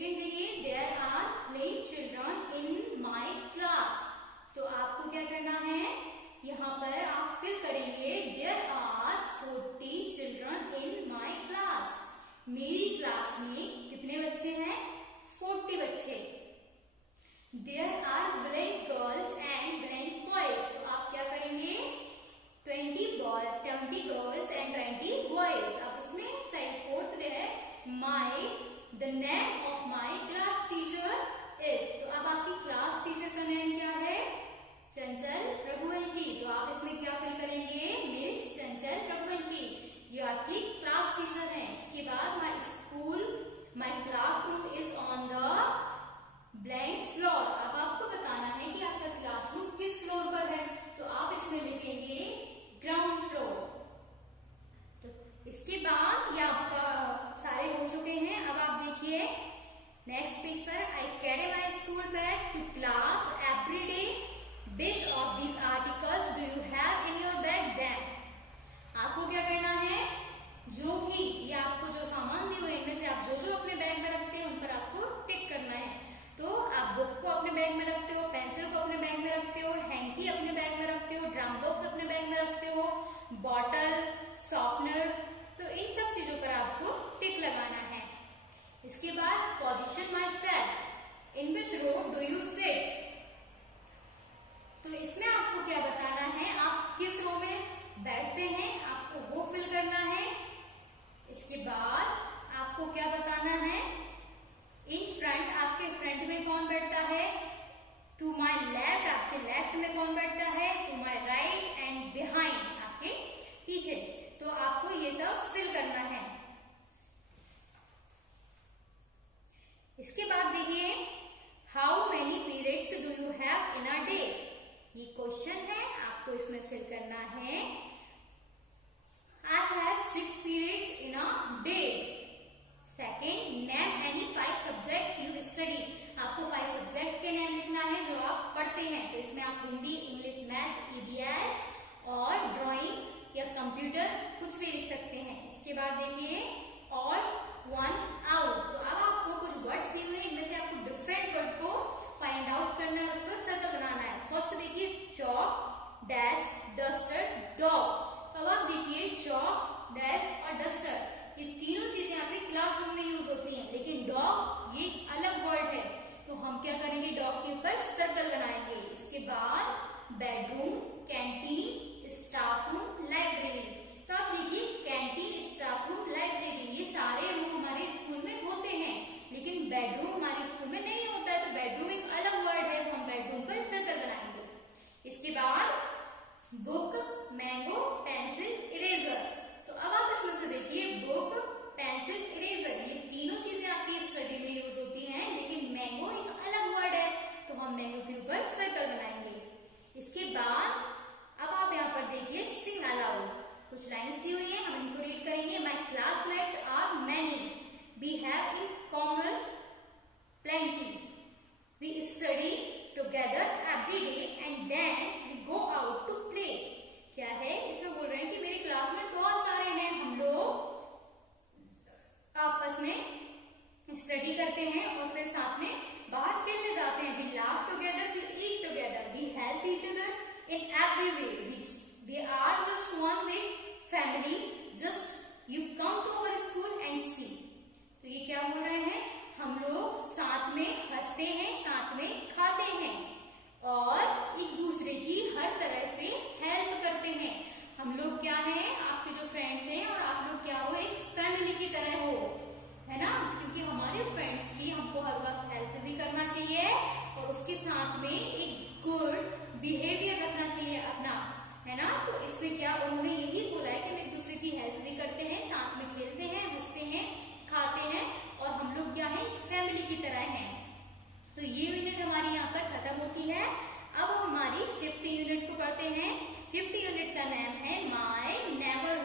Second देखिए, there are playing children in my class. तो आपको क्या करना है, यहाँ पर आप फिल करेंगे there are 40 children in my class. मेरी क्लास में कितने बच्चे हैं, 40 बच्चे। There are blank girls and blank boys. तो आप क्या करेंगे, 20 गर्ल्स एंड 20 बॉयज। अब इसमें साइड 4th दे है my, the name of my class teacher is. तो अब आपकी क्लास टीचर का नेम क्या है, चंचल रघुवंशी। तो आप इसमें क्या फिल करेंगे, मिस चंचल रघुवंशी, ये आपकी क्लास टीचर है। इसके बाद माई classroom is on the blank floor. अब आपको बताना है कि आपका क्लासरूम किस फ्लोर पर है, तो आप इसमें लिखेंगे ग्राउंड फ्लोर। तो इसके बाद ये आपका सारे हो चुके हैं। अब आप देखिए नेक्स्ट पेज पर, I carry my school bag to class every day. Which of these articles do you have in your bag then? आपको क्या करना है, जो भी ये आपको जो सामान दिए हुए इनमें से आप जो जो अपने बैग में रखते हैं उन पर आपको टिक करना है। तो आप बुक को अपने बैग में रखते हो, पेंसिल को अपने बैग में रखते हो, हैंकी अपने बैग में रखते हो, ड्रम बॉक्स अपने बैग में रखते हो, बॉटल, सॉफ्टनर, तो इन सब चीजों पर आपको टिक लगाना है। इसके बाद position myself in which row do you sit. तो इसमें आपको क्या बताना है, आप किस रो में बैठते हैं, आपको वो फिल करना है। इसके बाद आपको क्या बताना है, इन फ्रंट आपके फ्रंट में कौन बैठता है, टू माई लेफ्ट आपके लेफ्ट में कौन बैठता है, to my right and behind आपके पीछे। तो आपको ये सब फिल करना है। इसके बाद देखिए, how many periods do you have in a day. ये क्वेश्चन है, आपको इसमें फिल करना है, I have 6 periods in a day. Second, name any 5 subject you study. आपको 5 सब्जेक्ट के नेम लिखना है जो आप पढ़ते हैं। तो इसमें आप हिंदी, इंग्लिश, मैथ, ईवीएस और ड्राइंग या कंप्यूटर कुछ भी लिख सकते हैं। इसके बाद देखिए, ऑड वन आउट। तो अब आपको कुछ वर्ड्स दिए हुए, इनमें से आपको डिफरेंट वर्ड को फाइंड आउट करना है, उस पर सर्कल बनाना है। फर्स्ट देखिए, चॉक, डेस्क, डस्टर, डॉग। तो अब आप देखिए चॉक, डेस्क और डस्टर, ये तीनों चीजें आपके क्लासरूम में यूज होती हैं, लेकिन डॉग ये अलग वर्ड है। तो हम क्या करेंगे, डॉग के ऊपर सर्कल बनाएंगे। इसके बाद bedroom, canteen, staff room, library. तो आप देखिए कैंटीन, स्टाफ रूम, लाइब्रेरी, ये सारे रूम हमारे स्कूल में होते हैं, लेकिन बेडरूम हमारे स्कूल में नहीं होता है। तो बेडरूम एक अलग वर्ड है, तो हम बेडरूम पर सर्कल बनाएंगे। इसके बाद बुक, मैंगो, पेंसिल, इरेजर। तो अब आप इसमें से देखिए, बुक, पेंसिल, इरेजर, ये तीनों चीजें आपकी स्टडी में यूज होती हैं, लेकिन मैंगो एक अलग वर्ड है, तो हम मैंगो के ऊपर सर्कल बनाएंगे। इसके बाद अब आप यहाँ पर देखिए, सिंग अलाउड। कुछ लाइन्स दी हुई है, हम इनको रीड करेंगे। My classmates are many, we have in common plenty, we study together every day and then we go out to play। क्या है, इसमें बोल रहे हैं कि मेरी क्लास में बहुत सारे हैं, हम लोग आपस में स्टडी करते हैं और फिर साथ में बाहर खेलने जाते हैं। we laugh together, we eat together, we help each other in every way, we are just one big family, just you come to our school and see। तो ये क्या बोल रहे हैं, हम लोग साथ में हंसते हैं, साथ में खाते हैं और एक दूसरे की हर तरह से हेल्प करते हैं। हम लोग क्या हैं, आपके जो फ्रेंड्स हैं और आप लोग क्या हो, एक फैमिली की तरह हो, है ना, क्योंकि हमारे फ्रेंड्स की हमको हर वक्त हेल्प भी करना चाहिए और उसके साथ में एक गुड बिहेवियर रखना चाहिए अपना, है ना। तो इसमें क्या उन्होंने यही बोला है कि हम एक दूसरे की हेल्प भी करते हैं, साथ में खेलते हैं, हंसते हैं, खाते हैं और हम लोग क्या है, फैमिली की तरह हैं। तो ये यूनिट हमारी यहाँ पर खत्म होती है। अब हमारी 5th यूनिट को पढ़ते हैं। 5th यूनिट का नाम है माय नेबरहुड।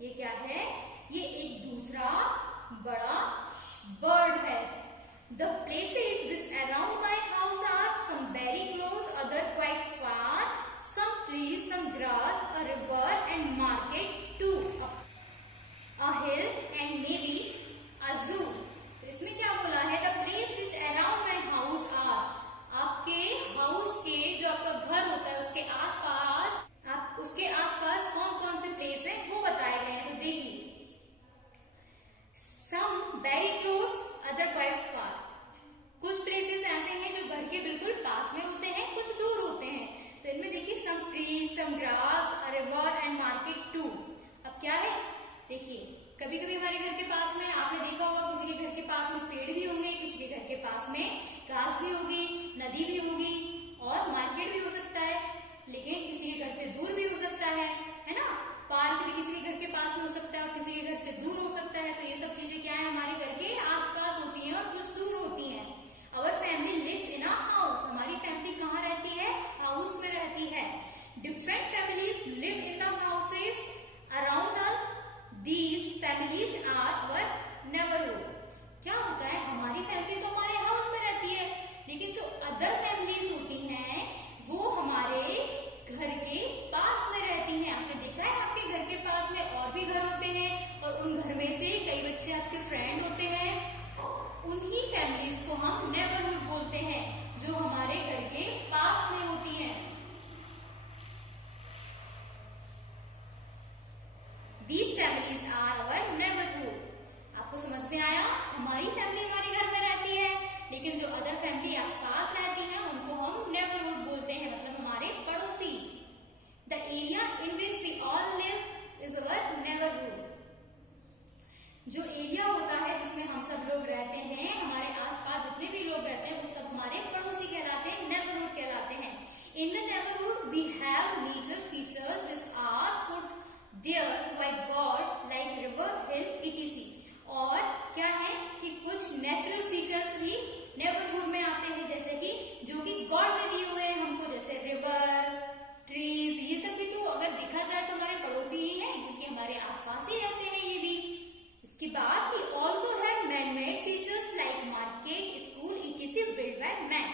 ये क्या है? ये एक दूसरा बड़ा बर्ड है। The places which around my house are some very close, other quite far, some trees, some grass, a river and market too, a hill and maybe a zoo. तो इसमें क्या बोला है? The place which around my house are, आपके house के जो आपका घर होता है उसके आसपास, आप उसके आसपास कौन कौन से प्लेस है वो बताए गए हैं। तो देखिए, some very close, other quite far, कुछ प्लेसेस ऐसे हैं जो घर के बिल्कुल पास में होते हैं, कुछ दूर होते हैं। तो इनमें देखिए some trees, some grass, a river and market too। अब क्या है? देखिए, कभी कभी हमारे घर के पास में आपने देखा होगा किसी के घर के पास में पेड़ भी होंगे, किसी के घर के पास में घास भी होगी, नदी भी होगी और मार्केट भी हो सकता है, लेकिन किसी के घर से दूर भी हो सकता है ना। पार्क भी किसी के घर के पास में हो सकता है और किसी के घर से दूर हो सकता है। तो ये सब चीजें क्या है? हमारे घर के आसपास होती हैं और कुछ दूर होती हैं। Our family lives in a house। हमारी फैमिली कहाँ रहती है? हाउस में रहती है। Different families live in the houses around us। These families are our neighborhood। क्या होता है? हमारी फैमिली तो हमारे हाउस में रहती है, लेकिन जो अदर फैमिलीज होती हैं वो हमारे घर के पास में रहती हैं। आपने देखा है आपके घर के पास में और भी घर होते हैं और उन घर में से कई बच्चे आपके फ्रेंड होते हैं। उन्हीं फैमिलीज को हम नेबरहुड बोलते हैं जो हमारे घर के पास में होती हैं। These families are our neighborhood। आपको समझ में आया? हमारी फैमिली हमारे घर में रहती है, लेकिन जो अदर फैमिली आसपास रहती है उनको हम नेबरहुड बोलते हैं, मतलब हमारे पड़ोसी। The area in which we all live is our neighborhood। जो एरिया होता है जिसमें हम सब लोग रहते हैं, हमारे आसपास जितने भी लोग रहते हैं वो सब हमारे पड़ोसी कहलाते हैं, नेबरहुड कहलाते हैं। In the neighborhood we have nature features which are put there by God like river, hill, etc। और क्या है कि कुछ नेचुरल फीचर्स भी नेबरहुड में आते हैं, जैसे कि जो कि गॉड ने दिए हुए हैं हमको, जैसे रिवर, ट्रीज, ये सब भी तो अगर देखा जाए तो हमारे पड़ोसी ही हैं, क्योंकि हमारे आसपास ही रहते हैं ये भी। इसके बाद we also have man-made features like market, school, etc built by man।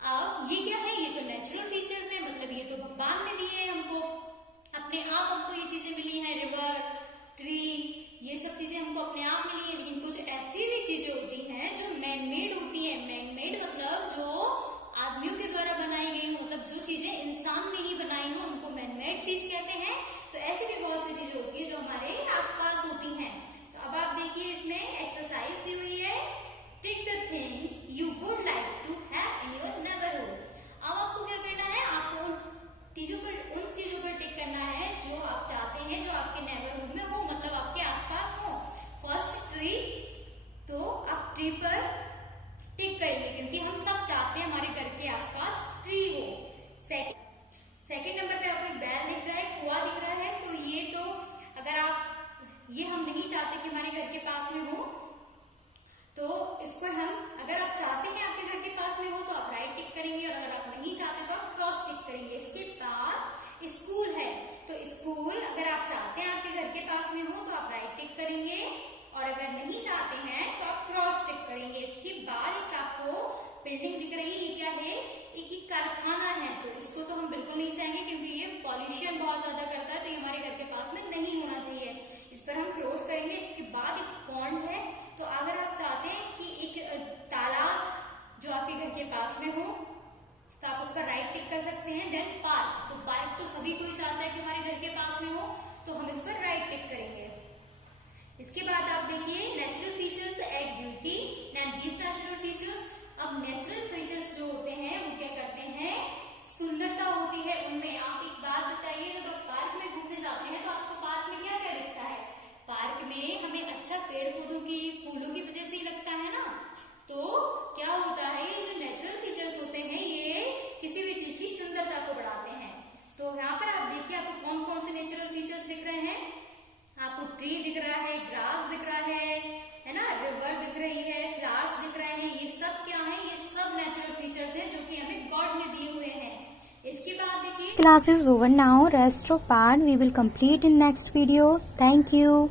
अब ये क्या है? ये तो नेचुरल फीचर्स है, मतलब ये तो भगवान ने दिए हैं हमको, अपने आप हमको ये चीजें मिली हैं, रिवर, ट्री, ये सब चीजें हमको अपने आप मिली है। लेकिन कुछ ऐसी भी चीजें होती हैं जो मैन मेड होती है। मैन मेड मतलब जो आदमियों के द्वारा बनाई गई हो, मतलब जो चीजें इंसान ने ही बनाई हो उनको मैन मेड चीज कहते हैं। तो ऐसी भी बहुत सी चीजें होती है जो हमारे आसपास होती हैं। तो अब आप देखिए, इसमें एक्सरसाइज दी हुई है, tick the things you would like to have in your neighbourhood. अब आपको क्या करना है? आपको उन चीजों पर टिक करना है जो आप चाहते हैं जो आपके नेबरहुड में हो, मतलब आपके आसपास हो। फर्स्ट ट्री, तो आप ट्री पर टिक करेंगे क्योंकि हम सब चाहते हैं हमारे घर के आसपास ट्री हो। सेकंड नंबर पे आपको एक बैल दिख रहा है, कुआं दिख रहा है, तो ये तो अगर आप ये हम नहीं चाहते कि हमारे घर के पास में हो, तो इसको हम, अगर आप चाहते हैं आपके घर के पास में हो तो आप राइट टिक करेंगे, और अगर आप नहीं चाहते तो आप क्रॉस टिक करेंगे। इसके बाद स्कूल है, तो स्कूल अगर आप चाहते हैं आपके घर के पास में हो तो आप राइट टिक करेंगे, और अगर नहीं चाहते हैं तो आप क्रॉस टिक करेंगे। इसके बाद एक आपको बिल्डिंग दिख रही है, ये क्या है? एक कारखाना है, तो इसको तो हम बिल्कुल नहीं चाहेंगे क्योंकि ये पॉल्यूशन बहुत ज्यादा करता है, तो ये हमारे घर के पास में नहीं होना चाहिए। इस पर हम क्रॉस करेंगे। इसके बाद एक पॉन्ड है, तो अगर आप चाहते हैं कि एक तालाब जो आपके घर के पास में हो तो आप उस पर राइट टिक कर सकते हैं। देन पार्क, तो पार्क तो सभी कोई चाहता है कि हमारे घर के पास में हो, तो हम इस पर राइट टिक करेंगे। इसके बाद आप देखिए, natural features add beauty and these natural features. अब नेचुरल फीचर्स जो होते हैं वो क्या करते हैं? सुंदरता होती है उनमें। आप एक बात बताइए, जब आप पार्क में घूमने जाते हैं तो आपको पार्क में क्या क्या दिखता है? पार्क में हमें अच्छा पेड़ पौधों की, फूलों की वजह से ही लगता है ना। तो क्या होता है, ये जो नेचुरल फीचर्स होते हैं ये किसी भी चीज की सुंदरता को बढ़ाते हैं। तो यहाँ पर आप देखिए, आपको कौन कौन से नेचुरल फीचर्स दिख रहे हैं? आपको ट्री दिख रहा है, ग्रास दिख रहा है ना, रिवर दिख रही है, फ्लावर्स दिख रहे हैं। ये सब क्या है? ये सब नेचुरल फीचर्स हैं जो कि हमें गॉड ने दिए हुए हैं। इसके बाद देखिए, class is over now. Rest of part we will complete in next video. Thank you.